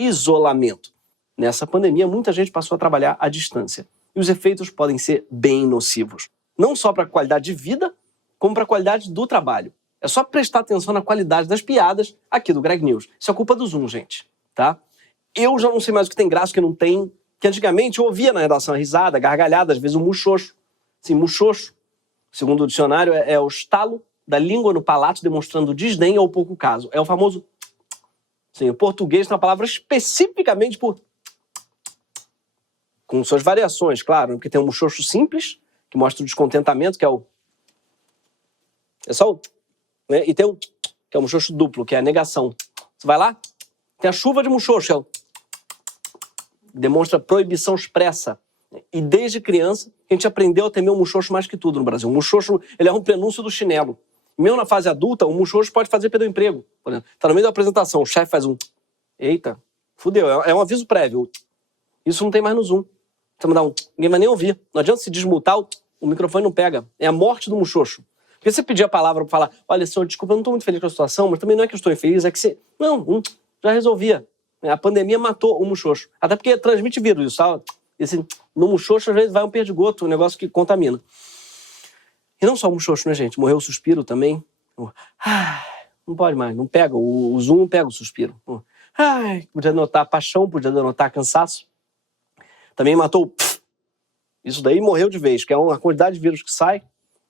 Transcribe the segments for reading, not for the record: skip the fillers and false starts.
isolamento. Nessa pandemia, muita gente passou a trabalhar à distância. E os efeitos podem ser bem nocivos. Não só para a qualidade de vida, como para a qualidade do trabalho. É só prestar atenção na qualidade das piadas aqui do Greg News. Isso é culpa do Zoom, gente, tá? Eu já não sei mais o que tem graça, o que não tem. Que antigamente eu ouvia na redação a risada, a gargalhada, às vezes o muxoxo. Sim, muxoxo, segundo o dicionário, é o estalo da língua no palato demonstrando desdém ou pouco caso. É o famoso... Sim, o português tem uma palavra especificamente por... com suas variações, claro, porque tem o muxoxo simples, que mostra o descontentamento, que é o... É só o... Né? E tem o... que é o muxoxo duplo, que é a negação. Você vai lá, tem a chuva de muxoxo, é o... demonstra proibição expressa. E desde criança, a gente aprendeu a temer o muxoxo mais que tudo no Brasil. O muxoxo, ele é um prenúncio do chinelo. Mesmo na fase adulta, o muxoxo pode fazer perder o emprego. Por exemplo, tá no meio da apresentação, o chefe faz um... Eita, fudeu, é um aviso prévio. Isso não tem mais no Zoom. Você vai dar um... Ninguém vai nem ouvir. Não adianta se desmutar, o microfone não pega. É a morte do muxoxo. Porque você pedir a palavra para falar, olha, senhor, desculpa, eu não estou muito feliz com a situação, mas também não é que eu estou infeliz, é que você... Não, já resolvia. A pandemia matou o muxoxo. Até porque transmite vírus, isso, sabe? No muxoxo, às vezes, vai um perdigoto, um negócio que contamina. E não só o muxoxo, né, gente? Morreu o suspiro também. Não pode mais, não pega. O Zoom não pega o suspiro. Podia denotar paixão, podia denotar cansaço. Também matou o... Isso daí morreu de vez, que é uma quantidade de vírus que sai.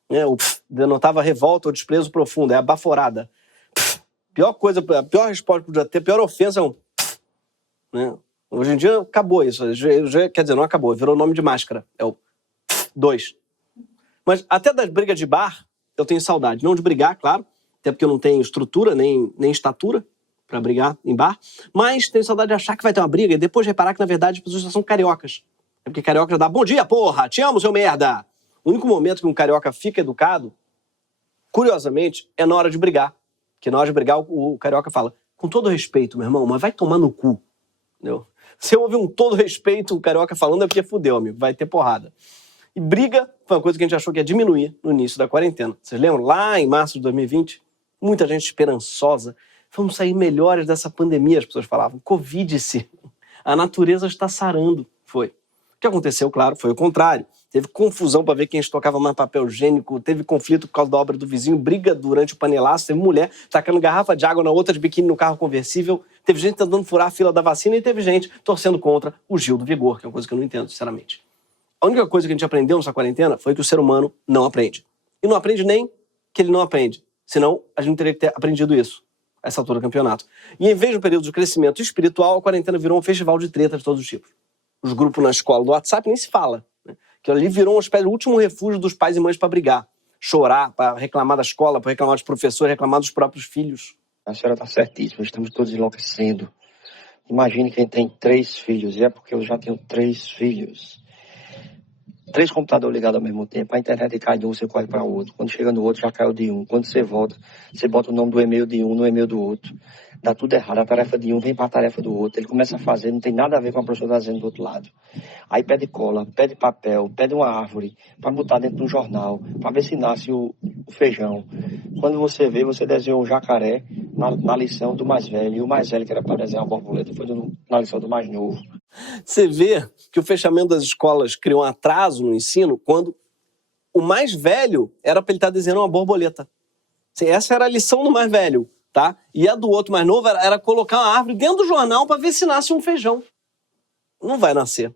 Né? O denotava revolta ou desprezo profundo, é a baforada. Pior coisa, a pior resposta que podia ter, a pior ofensa é um... Né? Hoje em dia acabou isso. Quer dizer, não acabou, virou nome de máscara. É o 2. Mas até das brigas de bar, eu tenho saudade. Não de brigar, claro, até porque eu não tenho estrutura, nem estatura para brigar em bar, mas tenho saudade de achar que vai ter uma briga e depois reparar que, na verdade, as pessoas são cariocas. É porque carioca dá bom dia, porra, te amo, seu merda. O único momento que um carioca fica educado, curiosamente, é na hora de brigar. Porque na hora de brigar, o carioca fala, com todo respeito, meu irmão, mas vai tomar no cu. Entendeu? Se eu ouvir um todo respeito, o carioca falando, é porque fudeu, amigo, vai ter porrada. E briga foi uma coisa que a gente achou que ia diminuir no início da quarentena. Vocês lembram? Lá em março de 2020, muita gente esperançosa. Vamos sair melhores dessa pandemia, as pessoas falavam. Covid-se. A natureza está sarando. Foi. O que aconteceu, claro, foi o contrário. Teve confusão para ver quem estocava mais papel higiênico, teve conflito por causa da obra do vizinho, briga durante o panelaço, teve mulher tacando garrafa de água na outra de biquíni no carro conversível, teve gente tentando furar a fila da vacina e teve gente torcendo contra o Gil do Vigor, que é uma coisa que eu não entendo, sinceramente. A única coisa que a gente aprendeu nessa quarentena foi que o ser humano não aprende. E não aprende nem que ele não aprende. Senão, a gente não teria que ter aprendido isso, a essa altura do campeonato. E em vez de um período de crescimento espiritual, a quarentena virou um festival de treta de todos os tipos. Os grupos na escola do WhatsApp nem se fala. Né? Que ali virou uma espécie de último refúgio dos pais e mães para brigar. Chorar, para reclamar da escola, para reclamar dos professores, reclamar dos próprios filhos. A senhora está certíssima, estamos todos enlouquecendo. Imagine quem tem 3 filhos, e é porque eu já tenho 3 filhos. 3 computadores ligados ao mesmo tempo, a internet cai de um, você corre para o outro. Quando chega no outro, já caiu de um. Quando você volta, você bota o nome do e-mail de um no e-mail do outro. Dá tudo errado, a tarefa de um vem para a tarefa do outro. Ele começa a fazer, não tem nada a ver com a professora dizendo do outro lado. Aí pede cola, pede papel, pede uma árvore para botar dentro do jornal, para ver se nasce o feijão. Quando você vê, você desenhou um jacaré na lição do mais velho. E o mais velho, que era para desenhar uma borboleta, foi na lição do mais novo. Você vê que o fechamento das escolas criou um atraso no ensino quando o mais velho era para ele estar desenhando uma borboleta. Essa era a lição do mais velho, tá? E a do outro mais novo era colocar uma árvore dentro do jornal para ver se nasce um feijão. Não vai nascer.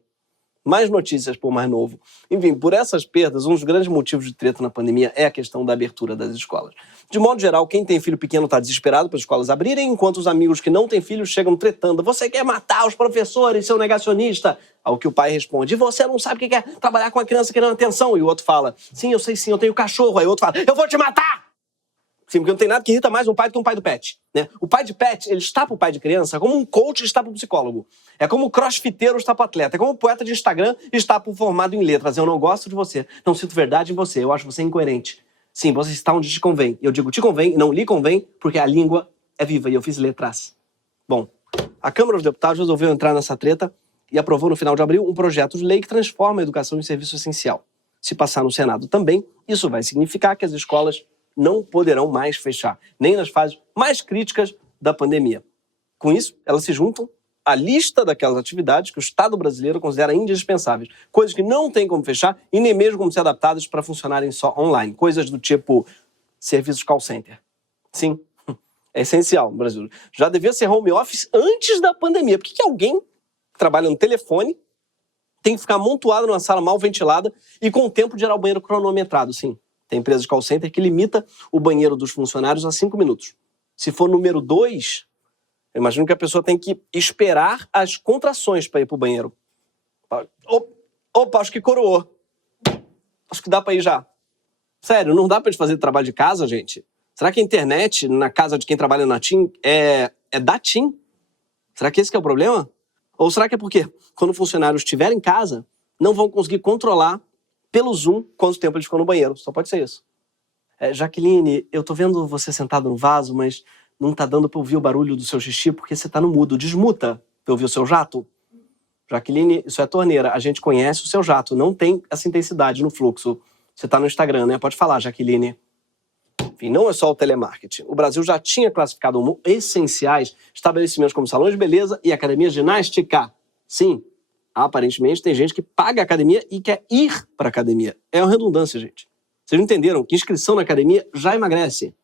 Mais notícias por mais novo. Enfim, por essas perdas, um dos grandes motivos de treta na pandemia é a questão da abertura das escolas. De modo geral, quem tem filho pequeno está desesperado para as escolas abrirem, enquanto os amigos que não têm filhos chegam tretando. Você quer matar os professores, seu negacionista? Ao que o pai responde, e você não sabe o que é trabalhar com a criança querendo atenção? E o outro fala, sim, eu sei sim, eu tenho cachorro. Aí o outro fala, eu vou te matar! Sim, porque não tem nada que irrita mais um pai do que um pai do pet. Né? O pai de pet, ele está para o pai de criança como um coach está para o psicólogo. É como o crossfiteiro está para o atleta. É como o poeta de Instagram está para o formado em letras. Eu não gosto de você, não sinto verdade em você, eu acho você incoerente. Sim, você está onde te convém. Eu digo te convém, não lhe convém, porque a língua é viva e eu fiz letras. Bom, a Câmara dos Deputados resolveu entrar nessa treta e aprovou no final de abril um projeto de lei que transforma a educação em serviço essencial. Se passar no Senado também, isso vai significar que as escolas não poderão mais fechar, nem nas fases mais críticas da pandemia. Com isso, elas se juntam a lista daquelas atividades que o Estado brasileiro considera indispensáveis. Coisas que não tem como fechar e nem mesmo como ser adaptadas para funcionarem só online. Coisas do tipo serviços call center. Sim, é essencial no Brasil. Já devia ser home office antes da pandemia. Por que alguém que trabalha no telefone tem que ficar amontoado numa sala mal ventilada e com o tempo de ir ao banheiro cronometrado? Sim, tem empresa de call center que limita o banheiro dos funcionários a 5 minutos. Se for número 2, eu imagino que a pessoa tem que esperar as contrações para ir para o banheiro. Opa, acho que coroou. Acho que dá para ir já. Sério, não dá para gente fazer trabalho de casa, gente? Será que a internet na casa de quem trabalha na TIM é da TIM? Será que esse que é o problema? Ou será que é porque quando o funcionário estiver em casa, não vão conseguir controlar pelo Zoom quanto tempo eles ficam no banheiro? Só pode ser isso. Jaqueline, eu tô vendo você sentado no vaso, mas não tá dando pra ouvir o barulho do seu xixi porque você tá no mudo. Desmuta pra ouvir o seu jato. Jaqueline, isso é torneira. A gente conhece o seu jato. Não tem essa intensidade no fluxo. Você tá no Instagram, né? Pode falar, Jaqueline. Enfim, não é só o telemarketing. O Brasil já tinha classificado como essenciais estabelecimentos como salões de beleza e academia ginástica. Sim, aparentemente tem gente que paga a academia e quer ir para a academia. É uma redundância, gente. Vocês não entenderam que inscrição na academia já emagrece.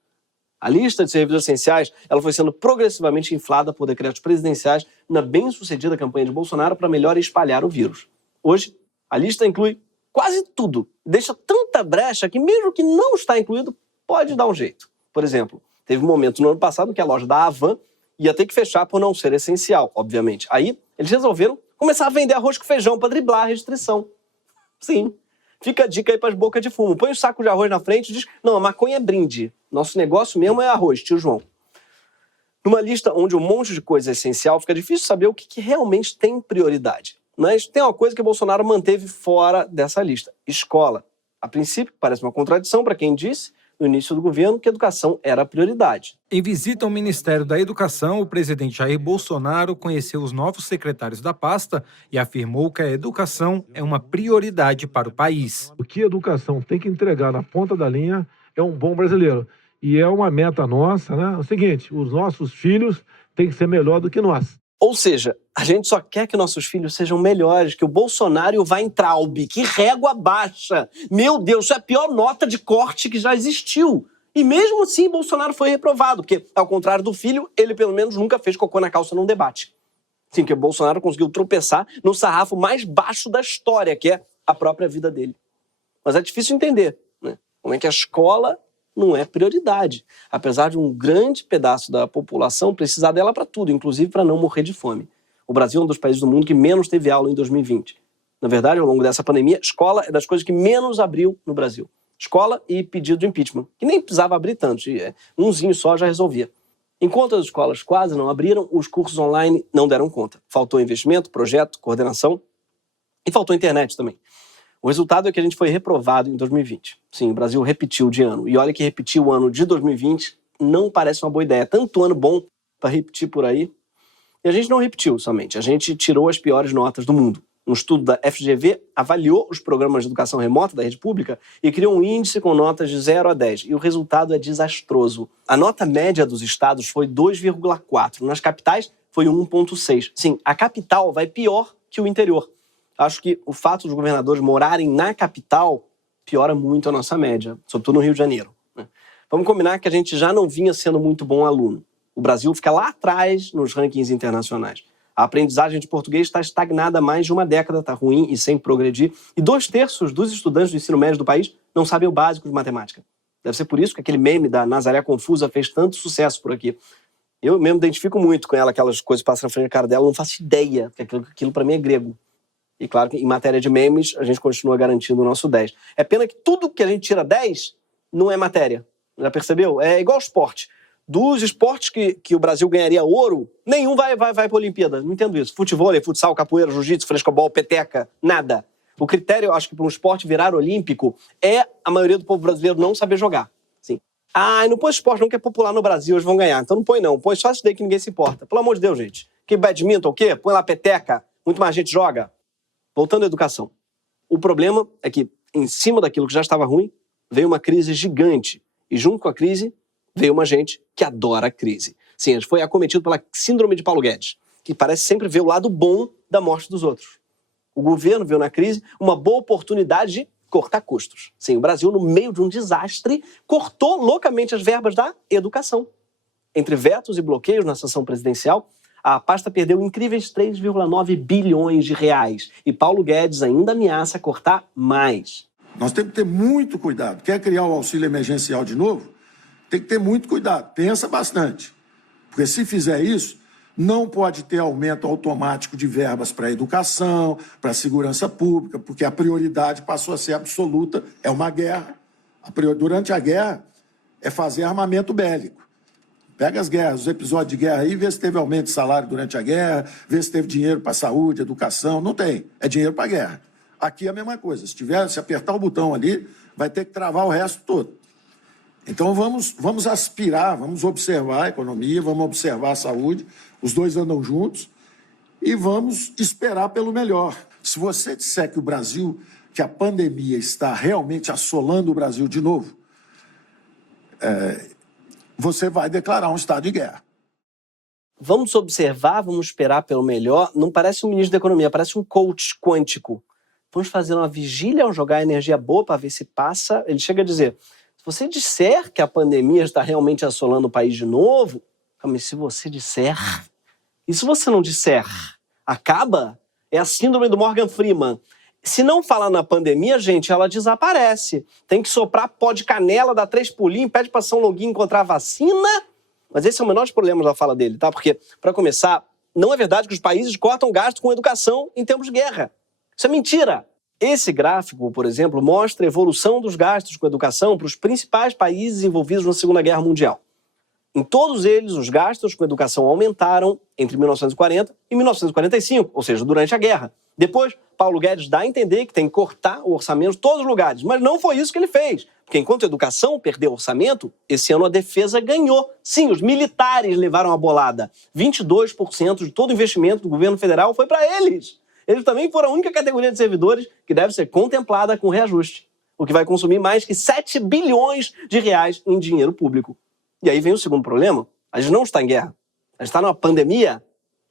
A lista de serviços essenciais ela foi sendo progressivamente inflada por decretos presidenciais na bem-sucedida campanha de Bolsonaro para melhor espalhar o vírus. Hoje, a lista inclui quase tudo. Deixa tanta brecha que mesmo que não está incluído, pode dar um jeito. Por exemplo, teve um momento no ano passado que a loja da Havan ia ter que fechar por não ser essencial, obviamente. Aí, eles resolveram começar a vender arroz com feijão para driblar a restrição. Sim. Fica a dica aí para as bocas de fumo. Põe um saco de arroz na frente e diz, não, a maconha é brinde. Nosso negócio mesmo é arroz, tio João. Numa lista onde um monte de coisa é essencial, fica difícil saber o que realmente tem prioridade. Mas tem uma coisa que o Bolsonaro manteve fora dessa lista. Escola. A princípio, parece uma contradição para quem disse, no início do governo, que a educação era a prioridade. Em visita ao Ministério da Educação, o presidente Jair Bolsonaro conheceu os novos secretários da pasta e afirmou que a educação é uma prioridade para o país. O que a educação tem que entregar na ponta da linha é um bom brasileiro. E é uma meta nossa, né? É o seguinte, os nossos filhos têm que ser melhor do que nós. Ou seja, a gente só quer que nossos filhos sejam melhores, que o Bolsonaro e o Weintraub, que régua baixa. Meu Deus, isso é a pior nota de corte que já existiu. E mesmo assim, Bolsonaro foi reprovado, porque, ao contrário do filho, ele pelo menos nunca fez cocô na calça num debate. Sim, que o Bolsonaro conseguiu tropeçar no sarrafo mais baixo da história, que é a própria vida dele. Mas é difícil entender, né? Como é que a escola não é prioridade, apesar de um grande pedaço da população precisar dela para tudo, inclusive para não morrer de fome. O Brasil é um dos países do mundo que menos teve aula em 2020. Na verdade, ao longo dessa pandemia, escola é das coisas que menos abriu no Brasil. Escola e pedido de impeachment, que nem precisava abrir tanto, umzinho só já resolvia. Enquanto as escolas quase não abriram, os cursos online não deram conta. Faltou investimento, projeto, coordenação e faltou internet também. O resultado é que a gente foi reprovado em 2020. Sim, o Brasil repetiu de ano. E olha que repetir o ano de 2020 não parece uma boa ideia. Tanto ano bom para repetir por aí. E a gente não repetiu somente. A gente tirou as piores notas do mundo. Um estudo da FGV avaliou os programas de educação remota da rede pública e criou um índice com notas de 0 a 10. E o resultado é desastroso. A nota média dos estados foi 2,4. Nas capitais foi 1,6. Sim, a capital vai pior que o interior. Acho que o fato dos governadores morarem na capital piora muito a nossa média, sobretudo no Rio de Janeiro, né? Vamos combinar que a gente já não vinha sendo muito bom aluno. O Brasil fica lá atrás nos rankings internacionais. A aprendizagem de português está estagnada há mais de uma década, está ruim e sem progredir. E 2/3 dos estudantes do ensino médio do país não sabem o básico de matemática. Deve ser por isso que aquele meme da Nazaré Confusa fez tanto sucesso por aqui. Eu mesmo identifico muito com ela, aquelas coisas que passam na frente da cara dela, não faço ideia, porque aquilo para mim é grego. E claro que em matéria de memes, a gente continua garantindo o nosso 10. É pena que tudo que a gente tira 10 não é matéria. Já percebeu? É igual esporte. Dos esportes que o Brasil ganharia ouro, nenhum vai para a Olimpíada. Não entendo isso. Futebol, futsal, capoeira, jiu-jitsu, frescobol, peteca, nada. O critério, eu acho que para um esporte virar olímpico é a maioria do povo brasileiro não saber jogar. Sim. Não põe esporte não que é popular no Brasil, eles vão ganhar. Então não põe não. Põe só isso daí que ninguém se importa. Pelo amor de Deus, gente. Que badminton, o quê? Põe lá peteca. Muito mais gente joga. Voltando à educação. O problema é que, em cima daquilo que já estava ruim, veio uma crise gigante. E junto com a crise, veio uma gente que adora a crise. Sim, a gente foi acometido pela síndrome de Paulo Guedes, que parece sempre ver o lado bom da morte dos outros. O governo viu na crise uma boa oportunidade de cortar custos. Sim, o Brasil, no meio de um desastre, cortou loucamente as verbas da educação. Entre vetos e bloqueios na sessão presidencial, a pasta perdeu incríveis 3,9 bilhões de reais. E Paulo Guedes ainda ameaça cortar mais. Nós temos que ter muito cuidado. Quer criar o auxílio emergencial de novo? Tem que ter muito cuidado. Pensa bastante. Porque se fizer isso, não pode ter aumento automático de verbas para a educação, para a segurança pública, porque a prioridade passou a ser absoluta. É uma guerra. Durante a guerra, é fazer armamento bélico. Pega as guerras, os episódios de guerra aí, vê se teve aumento de salário durante a guerra, vê se teve dinheiro para saúde, educação. Não tem. É dinheiro para a guerra. Aqui é a mesma coisa. Se apertar o botão ali, vai ter que travar o resto todo. Então vamos aspirar, vamos observar a economia, vamos observar a saúde, os dois andam juntos e vamos esperar pelo melhor. Se você disser que a pandemia está realmente assolando o Brasil de novo, você vai declarar um estado de guerra. Vamos observar, vamos esperar pelo melhor. Não parece um ministro da Economia, parece um coach quântico. Vamos fazer uma vigília ao jogar energia boa para ver se passa. Ele chega a dizer, se você disser que a pandemia está realmente assolando o país de novo, mas se você disser... E se você não disser, acaba? É a síndrome do Morgan Freeman. Se não falar na pandemia, gente, ela desaparece. Tem que soprar pó de canela, dar 3 pulinhos, pede para São Longuinho encontrar vacina. Mas esse é o menor dos problemas da fala dele, tá? Porque, para começar, não é verdade que os países cortam gasto com educação em tempos de guerra. Isso é mentira. Esse gráfico, por exemplo, mostra a evolução dos gastos com educação para os principais países envolvidos na Segunda Guerra Mundial. Em todos eles, os gastos com educação aumentaram entre 1940 e 1945, ou seja, durante a guerra. Depois, Paulo Guedes dá a entender que tem que cortar o orçamento em todos os lugares, mas não foi isso que ele fez. Porque enquanto a educação perdeu orçamento, esse ano a defesa ganhou. Sim, os militares levaram a bolada. 22% de todo o investimento do governo federal foi para eles. Eles também foram a única categoria de servidores que deve ser contemplada com reajuste, o que vai consumir mais que 7 bilhões de reais em dinheiro público. E aí vem o segundo problema, a gente não está em guerra, a gente está numa pandemia,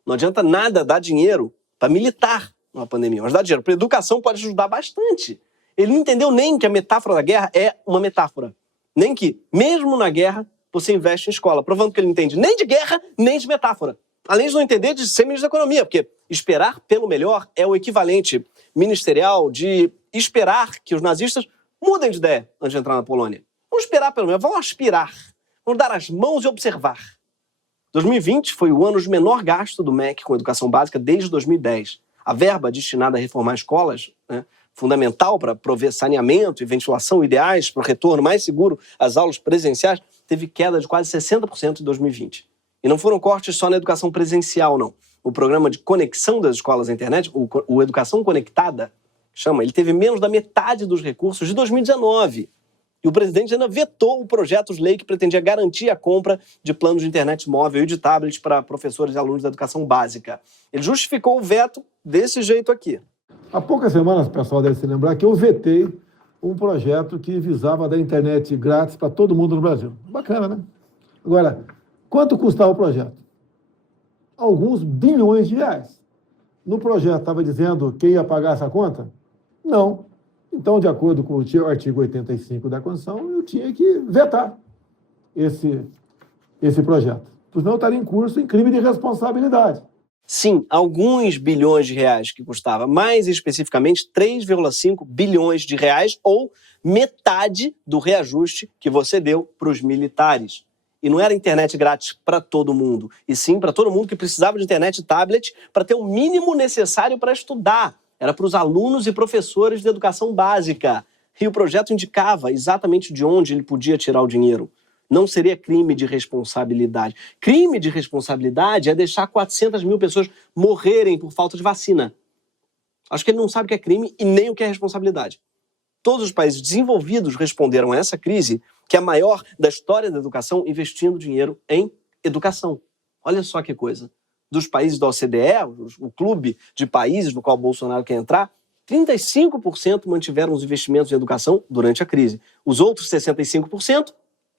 não adianta nada dar dinheiro para militar numa pandemia, mas dar dinheiro para educação pode ajudar bastante. Ele não entendeu nem que a metáfora da guerra é uma metáfora, nem que, mesmo na guerra, você investe em escola, provando que ele não entende nem de guerra, nem de metáfora. Além de não entender de ser ministro da Economia, porque esperar pelo melhor é o equivalente ministerial de esperar que os nazistas mudem de ideia antes de entrar na Polônia. Vamos esperar pelo melhor, vamos aspirar. Vamos dar as mãos e observar. 2020 foi o ano de menor gasto do MEC com educação básica desde 2010. A verba destinada a reformar escolas, fundamental para prover saneamento e ventilação ideais para o retorno mais seguro às aulas presenciais, teve queda de quase 60% em 2020. E não foram cortes só na educação presencial, não. O programa de conexão das escolas à internet, o Educação Conectada, ele teve menos da metade dos recursos de 2019. E o presidente ainda vetou o projeto de lei que pretendia garantir a compra de planos de internet móvel e de tablets para professores e alunos da educação básica. Ele justificou o veto desse jeito aqui. Há poucas semanas, o pessoal deve se lembrar que eu vetei um projeto que visava dar internet grátis para todo mundo no Brasil. Bacana, né? Agora, quanto custava o projeto? Alguns bilhões de reais. No projeto estava dizendo quem ia pagar essa conta? Não. Então, de acordo com o artigo 85 da Constituição, eu tinha que vetar esse projeto. Senão eu estaria em curso em crime de responsabilidade. Sim, alguns bilhões de reais que custava, mais especificamente 3,5 bilhões de reais, ou metade do reajuste que você deu para os militares. E não era internet grátis para todo mundo, e sim para todo mundo que precisava de internet e tablet para ter o mínimo necessário para estudar. Era para os alunos e professores de educação básica. E o projeto indicava exatamente de onde ele podia tirar o dinheiro. Não seria crime de responsabilidade. Crime de responsabilidade é deixar 400 mil pessoas morrerem por falta de vacina. Acho que ele não sabe o que é crime e nem o que é responsabilidade. Todos os países desenvolvidos responderam a essa crise, que é a maior da história da educação, investindo dinheiro em educação. Olha só que coisa. Dos países da OCDE, o clube de países no qual o Bolsonaro quer entrar, 35% mantiveram os investimentos em educação durante a crise. Os outros 65%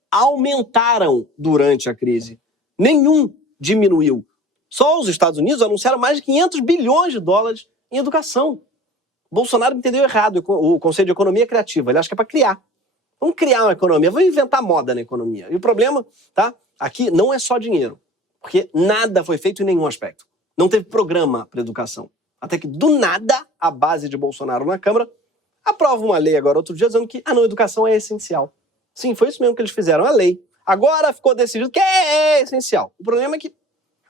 aumentaram durante a crise. Nenhum diminuiu. Só os Estados Unidos anunciaram mais de 500 bilhões de dólares em educação. Bolsonaro entendeu errado o Conselho de Economia Criativa. Ele acha que é para criar. Vamos criar uma economia, vamos inventar moda na economia. E o problema, tá? Aqui não é só dinheiro, porque nada foi feito em nenhum aspecto. Não teve programa para educação. Até que, do nada, a base de Bolsonaro na Câmara aprova uma lei agora, outro dia, dizendo que a não educação é essencial. Sim, foi isso mesmo que eles fizeram, a lei. Agora ficou decidido que é essencial. O problema é que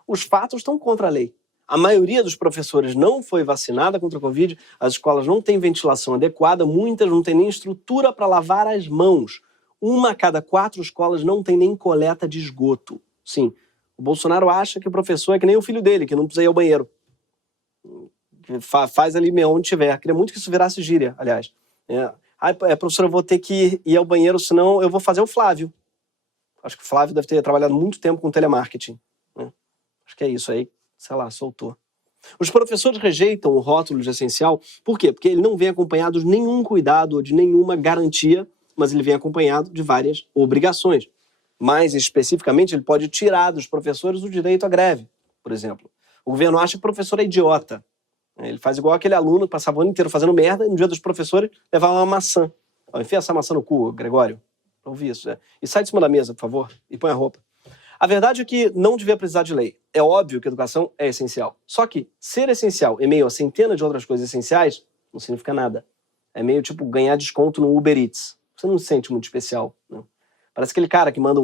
os fatos estão contra a lei. A maioria dos professores não foi vacinada contra a Covid, as escolas não têm ventilação adequada, muitas não têm nem estrutura para lavar as mãos. 1 a cada 4 escolas não tem nem coleta de esgoto. Sim, o Bolsonaro acha que o professor é que nem o filho dele, que não precisa ir ao banheiro. Faz ali mesmo onde tiver. Queria muito que isso virasse gíria, aliás. Professor, eu vou ter que ir ao banheiro, senão eu vou fazer o Flávio. Acho que o Flávio deve ter trabalhado muito tempo com telemarketing. Acho que é isso aí. Sei lá, soltou. Os professores rejeitam o rótulo de essencial. Por quê? Porque ele não vem acompanhado de nenhum cuidado ou de nenhuma garantia, mas ele vem acompanhado de várias obrigações. Mais especificamente, ele pode tirar dos professores o direito à greve, por exemplo. O governo acha que o professor é idiota. Ele faz igual aquele aluno que passava o ano inteiro fazendo merda e no dia dos professores levava uma maçã. Enfia essa maçã no cu, Gregório. Ouvi isso. E sai de cima da mesa, por favor, e põe a roupa. A verdade é que não devia precisar de lei. É óbvio que a educação é essencial. Só que ser essencial em meio a centenas de outras coisas essenciais não significa nada. É meio tipo ganhar desconto no Uber Eats. Você não se sente muito especial. Não. Parece aquele cara que manda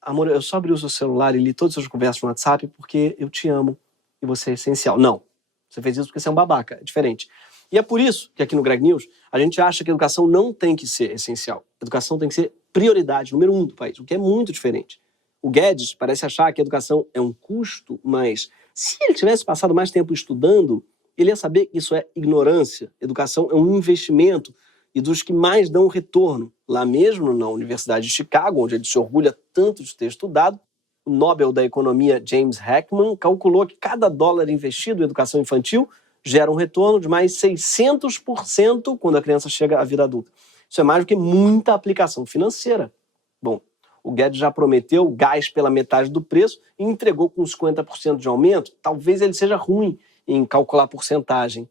amor, eu só abri o seu celular e li todas as suas conversas no WhatsApp porque eu te amo e você é essencial. Não. Você fez isso porque você é um babaca. É diferente. E é por isso que aqui no Greg News a gente acha que a educação não tem que ser essencial. A educação tem que ser prioridade, número 1 do país, o que é muito diferente. O Guedes parece achar que a educação é um custo, mas se ele tivesse passado mais tempo estudando, ele ia saber que isso é ignorância. Educação é um investimento e dos que mais dão retorno. Lá mesmo na Universidade de Chicago, onde ele se orgulha tanto de ter estudado, o Nobel da Economia James Heckman calculou que cada dólar investido em educação infantil gera um retorno de mais 600% quando a criança chega à vida adulta. Isso é mais do que muita aplicação financeira. Bom, o Guedes já prometeu gás pela metade do preço e entregou com 50% de aumento. Talvez ele seja ruim em calcular porcentagem.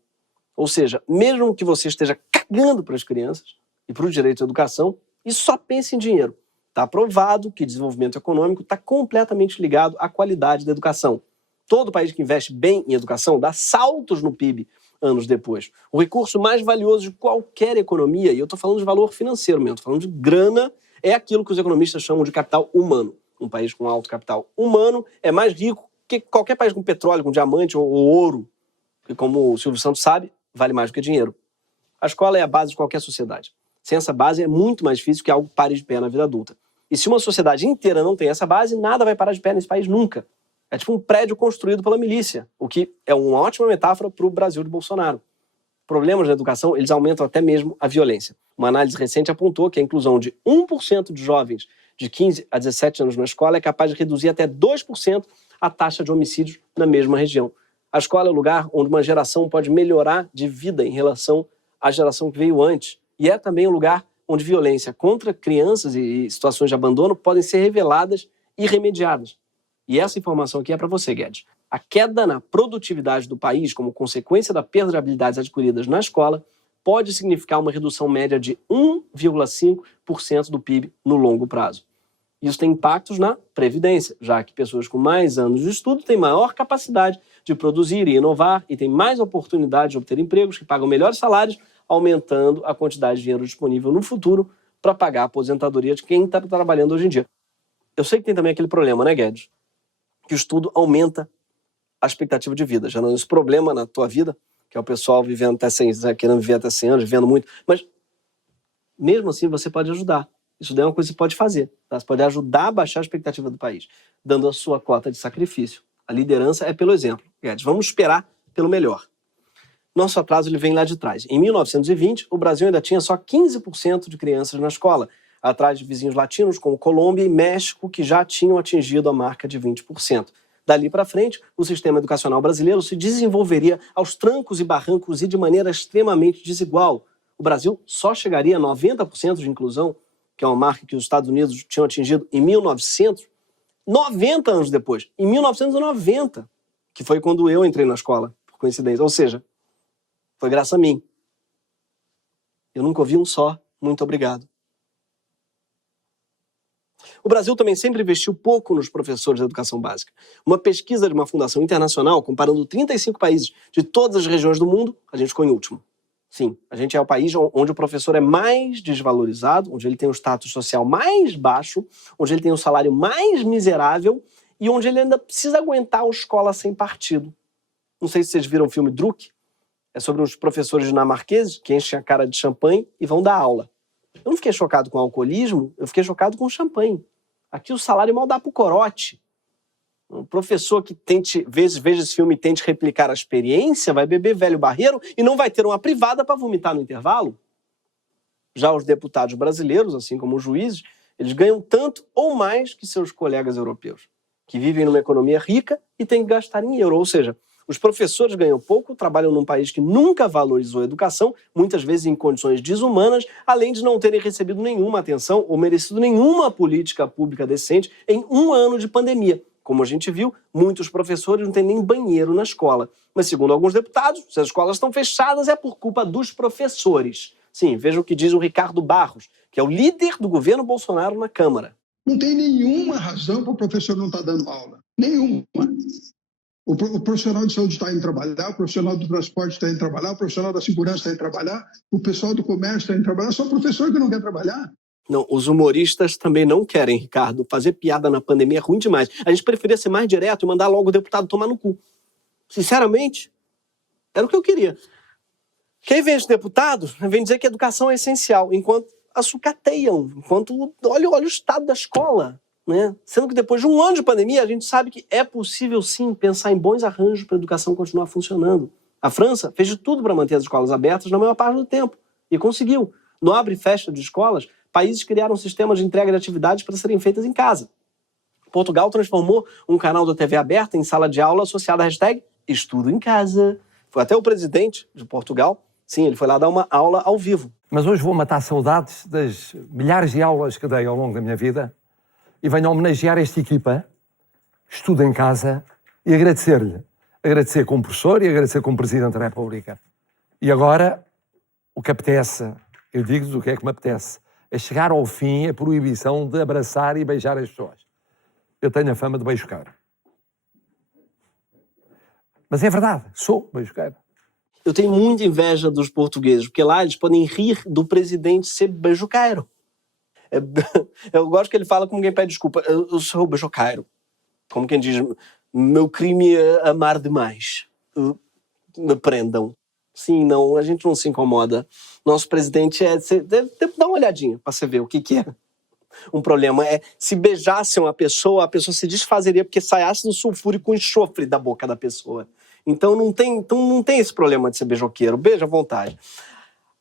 Ou seja, mesmo que você esteja cagando para as crianças e para o direito à educação, e só pense em dinheiro. Está provado que desenvolvimento econômico está completamente ligado à qualidade da educação. Todo país que investe bem em educação dá saltos no PIB anos depois. O recurso mais valioso de qualquer economia, e eu estou falando de valor financeiro mesmo, estou falando de grana, é aquilo que os economistas chamam de capital humano. Um país com alto capital humano é mais rico que qualquer país com petróleo, com diamante ou ouro, que, como o Silvio Santos sabe, vale mais do que dinheiro. A escola é a base de qualquer sociedade. Sem essa base é muito mais difícil que algo pare de pé na vida adulta. E se uma sociedade inteira não tem essa base, nada vai parar de pé nesse país nunca. É tipo um prédio construído pela milícia, o que é uma ótima metáfora para o Brasil de Bolsonaro. Problemas na educação, eles aumentam até mesmo a violência. Uma análise recente apontou que a inclusão de 1% de jovens de 15 a 17 anos na escola é capaz de reduzir até 2% a taxa de homicídios na mesma região. A escola é o lugar onde uma geração pode melhorar de vida em relação à geração que veio antes. E é também um lugar onde violência contra crianças e situações de abandono podem ser reveladas e remediadas. E essa informação aqui é para você, Guedes. A queda na produtividade do país como consequência da perda de habilidades adquiridas na escola pode significar uma redução média de 1,5% do PIB no longo prazo. Isso tem impactos na previdência, já que pessoas com mais anos de estudo têm maior capacidade de produzir e inovar e têm mais oportunidade de obter empregos que pagam melhores salários, aumentando a quantidade de dinheiro disponível no futuro para pagar a aposentadoria de quem está trabalhando hoje em dia. Eu sei que tem também aquele problema, né, Guedes? Que o estudo aumenta a expectativa de vida. Já não é esse problema na tua vida, que é o pessoal vivendo até 100 anos, querendo viver até 100 anos, vivendo muito. Mas, mesmo assim, você pode ajudar. Isso daí é uma coisa que você pode fazer. Tá? Você pode ajudar a baixar a expectativa do país, dando a sua cota de sacrifício. A liderança é pelo exemplo. Guedes, vamos esperar pelo melhor. Nosso atraso ele vem lá de trás. Em 1920, o Brasil ainda tinha só 15% de crianças na escola, atrás de vizinhos latinos como Colômbia e México, que já tinham atingido a marca de 20%. Dali para frente, o sistema educacional brasileiro se desenvolveria aos trancos e barrancos e de maneira extremamente desigual. O Brasil só chegaria a 90% de inclusão, que é uma marca que os Estados Unidos tinham atingido em 1900, 90 anos depois, em 1990. que foi quando eu entrei na escola, por coincidência. Ou seja, foi graças a mim. Eu nunca ouvi um só muito obrigado. O Brasil também sempre investiu pouco nos professores de educação básica. Uma pesquisa de uma fundação internacional, comparando 35 países de todas as regiões do mundo, a gente ficou em último. Sim, a gente é o país onde o professor é mais desvalorizado, onde ele tem o status social mais baixo, onde ele tem o salário mais miserável e onde ele ainda precisa aguentar a escola sem partido. Não sei se vocês viram o filme Druck. É sobre uns professores dinamarqueses que enchem a cara de champanhe e vão dar aula. Eu não fiquei chocado com o alcoolismo, eu fiquei chocado com o champanhe. Aqui o salário mal dá pro corote. Um professor que veja esse filme e tente replicar a experiência, vai beber velho barreiro e não vai ter uma privada para vomitar no intervalo. Já os deputados brasileiros, assim como os juízes, eles ganham tanto ou mais que seus colegas europeus, que vivem numa economia rica e têm que gastar em euro. Ou seja, os professores ganham pouco, trabalham num país que nunca valorizou a educação, muitas vezes em condições desumanas, além de não terem recebido nenhuma atenção ou merecido nenhuma política pública decente em um ano de pandemia. Como a gente viu, muitos professores não têm nem banheiro na escola. Mas, segundo alguns deputados, se as escolas estão fechadas é por culpa dos professores. Sim, veja o que diz o Ricardo Barros, que é o líder do governo Bolsonaro na Câmara. Não tem nenhuma razão para o professor não estar dando aula. Nenhuma. O profissional de saúde está indo trabalhar, o profissional do transporte está indo trabalhar, o profissional da segurança está indo trabalhar, o pessoal do comércio está indo trabalhar, só o professor que não quer trabalhar. Não, os humoristas também não querem, Ricardo. Fazer piada na pandemia é ruim demais. A gente preferia ser mais direto e mandar logo o deputado tomar no cu. Sinceramente, era o que eu queria. Quem vem os deputados vem dizer que a educação é essencial, enquanto açucateiam, enquanto olha o estado da escola. Né? Sendo que depois de um ano de pandemia, a gente sabe que é possível sim pensar em bons arranjos para a educação continuar funcionando. A França fez de tudo para manter as escolas abertas na maior parte do tempo. E conseguiu. No abre e fecha de escolas, países criaram sistemas de entrega de atividades para serem feitas em casa. Portugal transformou um canal da TV aberta em sala de aula associada à hashtag Estudo em Casa. Foi até o presidente de Portugal, sim, ele foi lá dar uma aula ao vivo. Mas hoje vou matar saudades das milhares de aulas que dei ao longo da minha vida e venho homenagear esta equipa, Estudo em Casa, e agradecer-lhe. Agradecer como professor e agradecer como Presidente da República. E agora, o que apetece, eu digo-vos o que é que me apetece, é chegar ao fim a proibição de abraçar e beijar as pessoas. Eu tenho a fama de beijoqueiro. Mas é verdade, sou beijoqueiro. Eu tenho muita inveja dos portugueses, porque lá eles podem rir do presidente ser beijoqueiro. Eu gosto que ele fala como quem pede desculpa. Eu sou beijoqueiro. Como quem diz, meu crime é amar demais. Me prendam. Sim, não, a gente não se incomoda. Nosso presidente deve dar uma olhadinha para você ver o que é. Um problema é, se beijasse uma pessoa, a pessoa se desfazeria porque sai ácido sulfúrico com enxofre da boca da pessoa. Então não tem esse problema de ser beijoqueiro. Beija à vontade.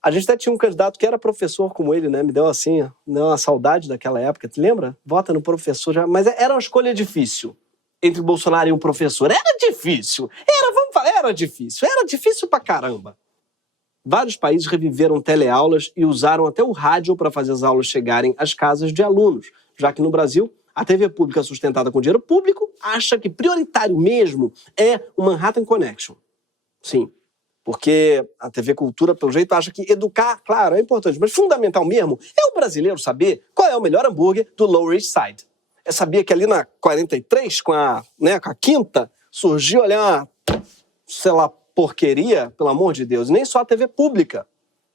A gente até tinha um candidato que era professor como ele, né? Me deu assim, deu uma saudade daquela época. Te lembra? Vota no professor. Mas era uma escolha difícil. Entre o Bolsonaro e um professor. Era difícil. Era difícil pra caramba. Vários países reviveram teleaulas e usaram até o rádio para fazer as aulas chegarem às casas de alunos. Já que no Brasil, a TV pública sustentada com dinheiro público acha que prioritário mesmo é o Manhattan Connection. Sim. Porque a TV Cultura, pelo jeito, acha que educar, claro, é importante, mas fundamental mesmo é o brasileiro saber qual é o melhor hambúrguer do Lower East Side. É saber que ali na 43, com a Quinta, surgiu ali uma, sei lá, porqueria, pelo amor de Deus. Nem só a TV pública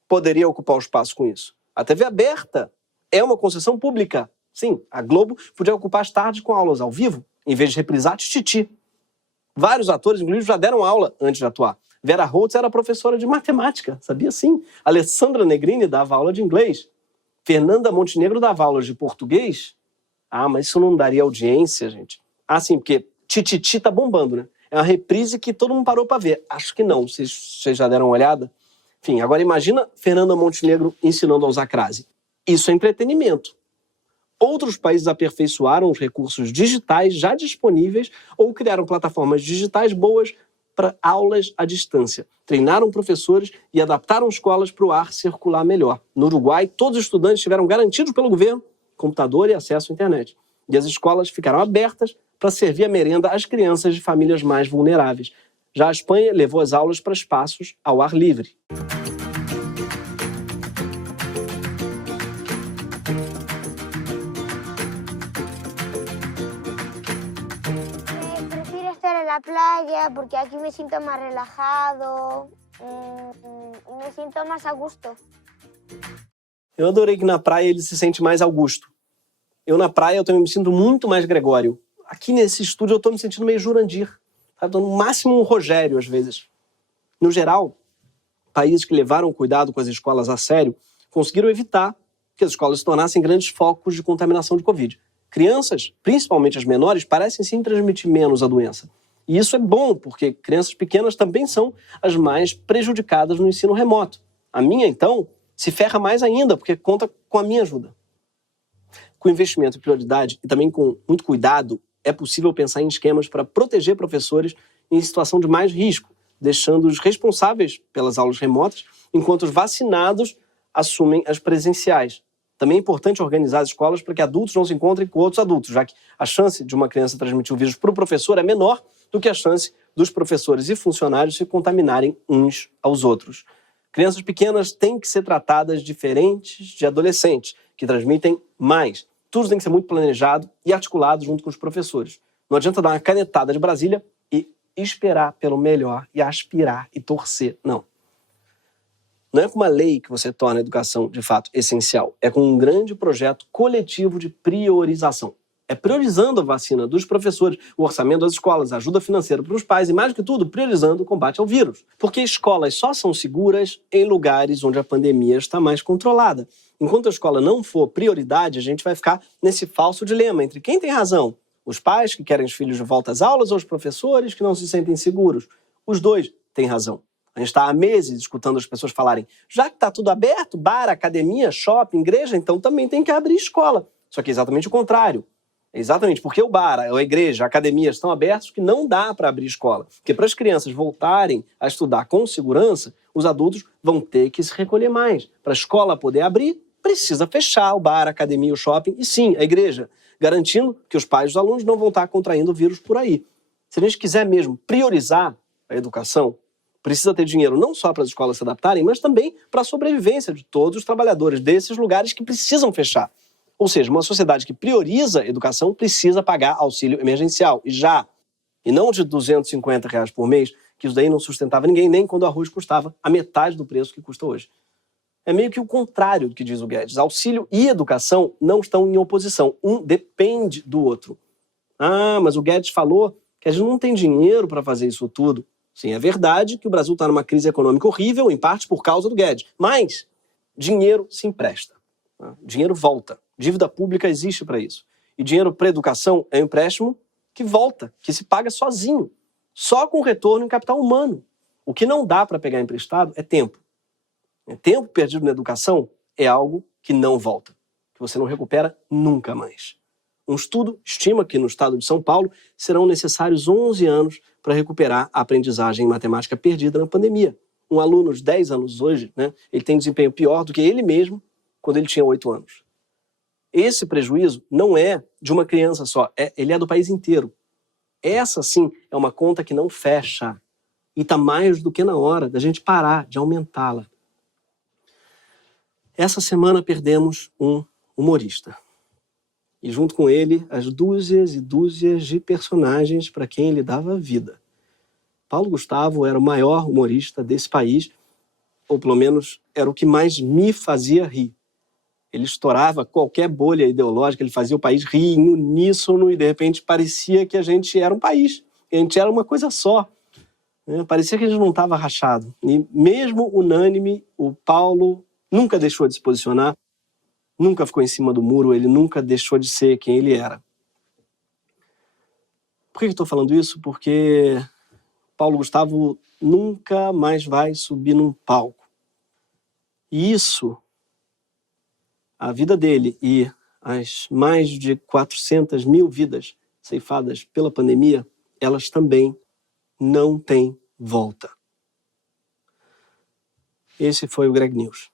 poderia ocupar o espaço com isso. A TV aberta é uma concessão pública. Sim, a Globo podia ocupar as tardes com aulas ao vivo, em vez de reprisar Tititi. Vários atores, inclusive, já deram aula antes de atuar. Vera Holtz era professora de matemática, sabia sim. Alessandra Negrini dava aula de inglês. Fernanda Montenegro dava aulas de português. Ah, mas isso não daria audiência, gente. Ah, sim, porque Tititi tá bombando, né? É uma reprise que todo mundo parou para ver. Acho que não, vocês já deram uma olhada. Enfim, agora imagina Fernanda Montenegro ensinando a usar crase. Isso é entretenimento. Outros países aperfeiçoaram os recursos digitais já disponíveis ou criaram plataformas digitais boas para aulas à distância. Treinaram professores e adaptaram escolas para o ar circular melhor. No Uruguai, todos os estudantes tiveram garantidos pelo governo computador e acesso à internet. E as escolas ficaram abertas para servir a merenda às crianças de famílias mais vulneráveis. Já a Espanha levou as aulas para espaços ao ar livre. Prefiro estar en la playa porque aquí me siento más relajado y me siento más a gusto. Eu adorei que na praia ele se sente mais Augusto. Eu na praia eu também me sinto muito mais Gregório. Aqui nesse estúdio eu estou me sentindo meio Jurandir. Estou no máximo um Rogério às vezes. No geral, países que levaram cuidado com as escolas a sério conseguiram evitar que as escolas se tornassem grandes focos de contaminação de Covid. Crianças, principalmente as menores, parecem sim transmitir menos a doença. E isso é bom, porque crianças pequenas também são as mais prejudicadas no ensino remoto. A minha, então, se ferra mais ainda, porque conta com a minha ajuda. Com investimento e prioridade, e também com muito cuidado, é possível pensar em esquemas para proteger professores em situação de mais risco, deixando-os responsáveis pelas aulas remotas, enquanto os vacinados assumem as presenciais. Também é importante organizar as escolas para que adultos não se encontrem com outros adultos, já que a chance de uma criança transmitir o vírus para o professor é menor do que a chance dos professores e funcionários se contaminarem uns aos outros. Crianças pequenas têm que ser tratadas diferentes de adolescentes, que transmitem mais. Tudo tem que ser muito planejado e articulado junto com os professores. Não adianta dar uma canetada de Brasília e esperar pelo melhor e aspirar e torcer. Não. Não é com uma lei que você torna a educação, de fato, essencial. É com um grande projeto coletivo de priorização. É priorizando a vacina dos professores, o orçamento das escolas, a ajuda financeira para os pais e, mais do que tudo, priorizando o combate ao vírus. Porque escolas só são seguras em lugares onde a pandemia está mais controlada. Enquanto a escola não for prioridade, a gente vai ficar nesse falso dilema entre quem tem razão, os pais que querem os filhos de volta às aulas ou os professores que não se sentem seguros. Os dois têm razão. A gente está há meses escutando as pessoas falarem, já que está tudo aberto, bar, academia, shopping, igreja, então também tem que abrir escola. Só que é exatamente o contrário. É exatamente porque o bar, a igreja, a academia estão abertos que não dá para abrir escola. Porque para as crianças voltarem a estudar com segurança, os adultos vão ter que se recolher mais. Para a escola poder abrir, precisa fechar o bar, a academia, o shopping e sim, a igreja, garantindo que os pais dos alunos não vão estar contraindo o vírus por aí. Se a gente quiser mesmo priorizar a educação, precisa ter dinheiro não só para as escolas se adaptarem, mas também para a sobrevivência de todos os trabalhadores desses lugares que precisam fechar. Ou seja, uma sociedade que prioriza a educação precisa pagar auxílio emergencial, e já. E não de R$250 por mês, que isso daí não sustentava ninguém, nem quando o arroz custava a metade do preço que custa hoje. É meio que o contrário do que diz o Guedes. Auxílio e educação não estão em oposição. Um depende do outro. Ah, mas o Guedes falou que a gente não tem dinheiro para fazer isso tudo. Sim, é verdade que o Brasil está numa crise econômica horrível, em parte por causa do Guedes. Mas dinheiro se empresta. Dinheiro volta. Dívida pública existe para isso. E dinheiro para educação é um empréstimo que volta, que se paga sozinho. Só com retorno em capital humano. O que não dá para pegar emprestado é tempo. Tempo perdido na educação é algo que não volta, que você não recupera nunca mais. Um estudo estima que no estado de São Paulo serão necessários 11 anos para recuperar a aprendizagem em matemática perdida na pandemia. Um aluno de 10 anos hoje, ele tem desempenho pior do que ele mesmo quando ele tinha 8 anos. Esse prejuízo não é de uma criança só, ele é do país inteiro. Essa, sim, é uma conta que não fecha. E está mais do que na hora da gente parar de aumentá-la. Essa semana perdemos um humorista. E junto com ele, as dúzias e dúzias de personagens para quem ele dava vida. Paulo Gustavo era o maior humorista desse país, ou pelo menos era o que mais me fazia rir. Ele estourava qualquer bolha ideológica, ele fazia o país rir em uníssono e de repente parecia que a gente era um país, que a gente era uma coisa só. Parecia que a gente não estava rachado. E mesmo unânime, o Paulo nunca deixou de se posicionar, nunca ficou em cima do muro, ele nunca deixou de ser quem ele era. Por que eu estou falando isso? Porque Paulo Gustavo nunca mais vai subir num palco. E isso, a vida dele e as mais de 400 mil vidas ceifadas pela pandemia, elas também não têm volta. Esse foi o Greg News.